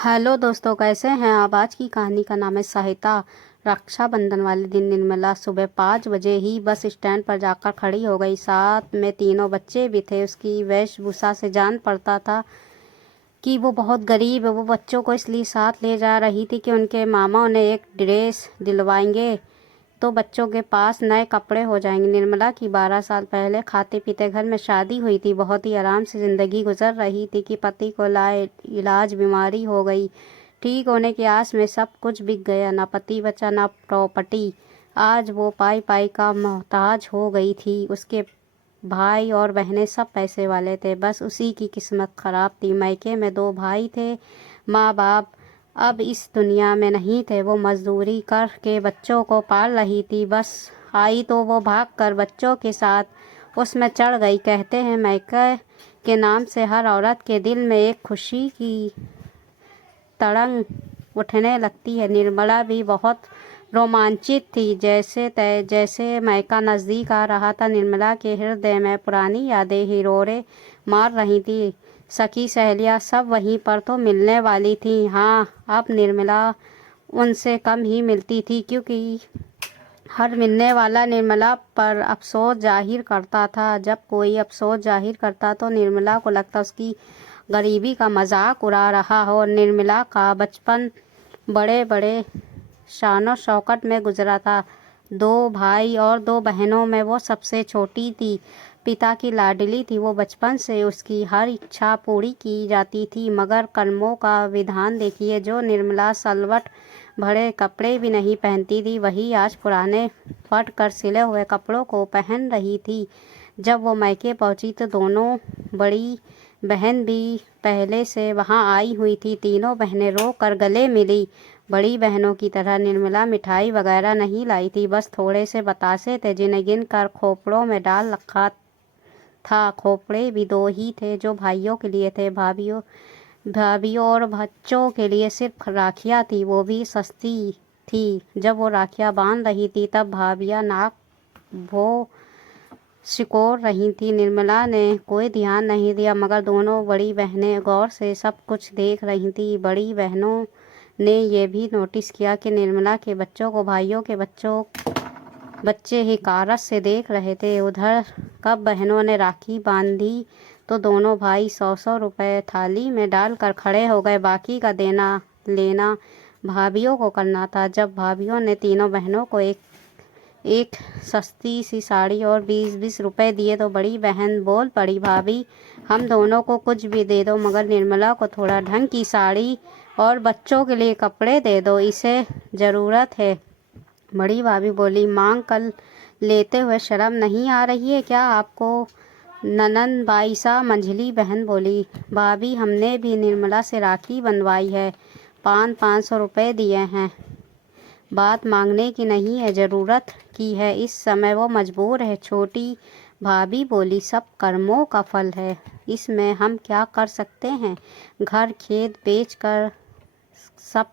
Hello दोस्तों, कैसे हैं आप। आज की कहानी का नाम है सहायता। रक्षाबंधन वाले दिन निर्मला सुबह 5 बजे ही बस स्टैंड पर जाकर खड़ी हो गई। साथ में तीनों बच्चे भी थे। उसकी वेशभूषा से जान पड़ता था कि वो बहुत गरीब है। वो बच्चों को इसलिए साथ ले जा रही थी कि उनके मामा उन्हें एक ड्रेस दिलवाएंगे तो बच्चों के पास नए कपड़े हो जाएंगे। निर्मला की 12 साल पहले खाते पीते घर में शादी हुई थी। बहुत ही आराम से ज़िंदगी गुजर रही थी कि पति को लाए इलाज बीमारी हो गई। ठीक होने की आस में सब कुछ बिक गया, ना पति बचा ना प्रॉपर्टी। आज वो पाई पाई का मोहताज हो गई थी। उसके भाई और बहनें सब पैसे वाले थे, बस उसी की किस्मत खराब थी। मायके में 2 भाई थे, माँ बाप अब इस दुनिया में नहीं थे। वो मजदूरी करके बच्चों को पाल रही थी। बस आई तो वो भागकर बच्चों के साथ उसमें चढ़ गई। कहते हैं मायके के नाम से हर औरत के दिल में एक खुशी की तड़ंग उठने लगती है। निर्मला भी बहुत रोमांचित थी। जैसे मायका नज़दीक आ रहा था, निर्मला के हृदय में पुरानी यादें हिलोरे मार रही थी। सखी सहेलियां सब वहीं पर तो मिलने वाली थी। हाँ, अब निर्मला उनसे कम ही मिलती थी, क्योंकि हर मिलने वाला निर्मला पर अफसोस जाहिर करता था। जब कोई अफसोस जाहिर करता तो निर्मला को लगता उसकी गरीबी का मजाक उड़ा रहा हो। निर्मला का बचपन बड़े बड़े शानो शौकत में गुजरा था। 2 भाई और 2 बहनों में वो सबसे छोटी थी। पिता की लाडली थी। वो बचपन से उसकी हर इच्छा पूरी की जाती थी। मगर कर्मों का विधान देखिए, जो निर्मला सलवट भरे कपड़े भी नहीं पहनती थी, वही आज पुराने फट कर सिले हुए कपड़ों को पहन रही थी। जब वो मायके पहुंची तो दोनों बड़ी बहन भी पहले से वहां आई हुई थी। तीनों बहनें रो कर गले मिली। बड़ी बहनों की तरह निर्मला मिठाई वगैरह नहीं लाई थी, बस थोड़े से बतासे थे जिन्हें गिनकर खोपड़ों में डाल रखा था। खोपड़े भी 2 ही थे, जो भाइयों के लिए थे। भाभीियों और बच्चों के लिए सिर्फ राखियाँ थी, वो भी सस्ती थी। जब वो राखियाँ बांध रही थी तब भाभियाँ नाक भो सिकोड़ रही थी। निर्मला ने कोई ध्यान नहीं दिया, मगर दोनों बड़ी बहनें गौर से सब कुछ देख रही थी। बड़ी बहनों ने यह भी नोटिस किया कि निर्मला के बच्चों को भाइयों के बच्चे ही कारस से देख रहे थे। उधर कब बहनों ने राखी बांधी तो दोनों भाई 100-100 रुपए थाली में डालकर खड़े हो गए। बाकी का देना लेना भाभीियों को करना था। जब भाभीियों ने तीनों बहनों को एक एक सस्ती सी साड़ी और 20-20 रुपए दिए तो बड़ी बहन बोल पड़ी, भाभी हम दोनों को कुछ भी दे दो, मगर निर्मला को थोड़ा ढंग की साड़ी और बच्चों के लिए कपड़े दे दो, इसे ज़रूरत है। बड़ी भाभी बोली, मांग कर लेते हुए शर्म नहीं आ रही है क्या आपको। ननन बाईसा मंझली बहन बोली, भाभी हमने भी निर्मला से राखी बंधवाई है, 500-500 रुपये दिए हैं। बात मांगने की नहीं है, ज़रूरत की है। इस समय वो मजबूर है। छोटी भाभी बोली, सब कर्मों का फल है, इसमें हम क्या कर सकते हैं। घर खेत बेच कर सब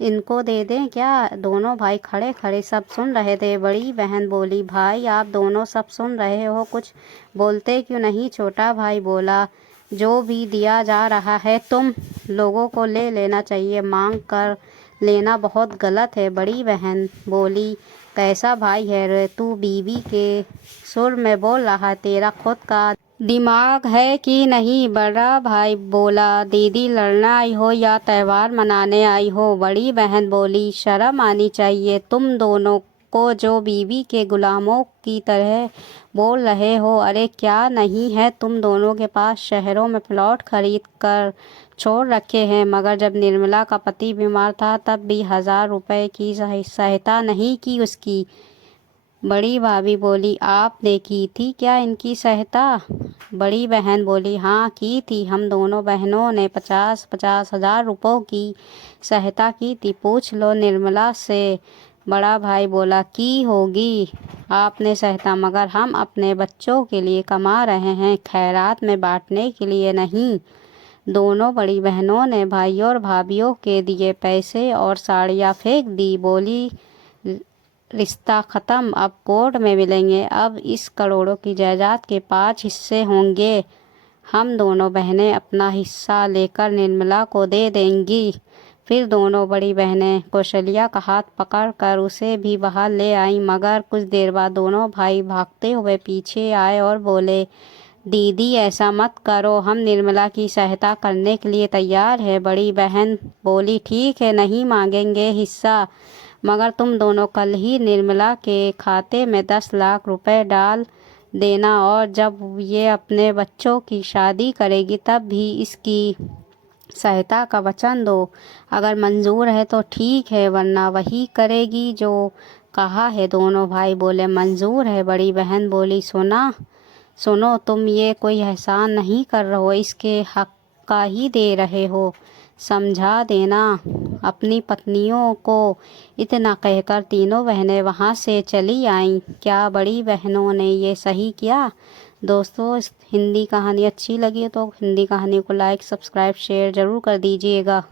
इनको दे दें क्या। दोनों भाई खड़े खड़े सब सुन रहे थे। बड़ी बहन बोली, भाई आप दोनों सब सुन रहे हो, कुछ बोलते क्यों नहीं। छोटा भाई बोला, जो भी दिया जा रहा है तुम लोगों को ले लेना चाहिए, मांग कर लेना बहुत गलत है। बड़ी बहन बोली, कैसा भाई है रे तू, बीवी के सुर में बोल रहा, तेरा खुद का दिमाग है कि नहीं। बड़ा भाई बोला, दीदी लड़ना आई हो या त्योहार मनाने आई हो। बड़ी बहन बोली, शर्म आनी चाहिए तुम दोनों को, जो बीवी के गुलामों की तरह बोल रहे हो। अरे क्या नहीं है तुम दोनों के पास, शहरों में प्लॉट खरीद कर छोड़ रखे हैं। मगर जब निर्मला का पति बीमार था तब भी 1000 रुपए की सहायता नहीं की उसकी। बड़ी भाभी बोली, आपने की थी क्या इनकी सहायता। बड़ी बहन बोली, हाँ की थी, हम दोनों बहनों ने 50-50 हजार रुपयों की सहायता की थी, पूछ लो निर्मला से। बड़ा भाई बोला, की होगी आपने सहायता, मगर हम अपने बच्चों के लिए कमा रहे हैं, खैरात में बांटने के लिए नहीं। दोनों बड़ी बहनों ने भाइयों और भाभीियों के दिए पैसे और साड़ियाँ फेंक दी। बोली, रिश्ता ख़त्म, अब कोर्ट में मिलेंगे। अब इस करोड़ों की जायदाद के 5 हिस्से होंगे हम दोनों बहनें अपना हिस्सा लेकर निर्मला को दे देंगी। फिर दोनों बड़ी बहनें कौशल्या का हाथ पकड़कर उसे भी बाहर ले आईं, मगर कुछ देर बाद दोनों भाई भागते हुए पीछे आए और बोले, दीदी ऐसा मत करो, हम निर्मला की सहायता करने के लिए तैयार है। बड़ी बहन बोली, ठीक है, नहीं मांगेंगे हिस्सा, मगर तुम दोनों कल ही निर्मला के खाते में 10 लाख रुपए डाल देना, और जब ये अपने बच्चों की शादी करेगी तब भी इसकी सहायता का वचन दो। अगर मंजूर है तो ठीक है, वरना वही करेगी जो कहा है। दोनों भाई बोले, मंजूर है। बड़ी बहन बोली, सुनो, तुम ये कोई एहसान नहीं कर रहे हो, इसके हक का ही दे रहे हो, समझा देना अपनी पत्नियों को। इतना कहकर तीनों बहनें वहाँ से चली आईं। क्या बड़ी बहनों ने ये सही किया? दोस्तों, इस हिंदी कहानी अच्छी लगी तो हिंदी कहानी को लाइक, सब्सक्राइब, शेयर ज़रूर कर दीजिएगा।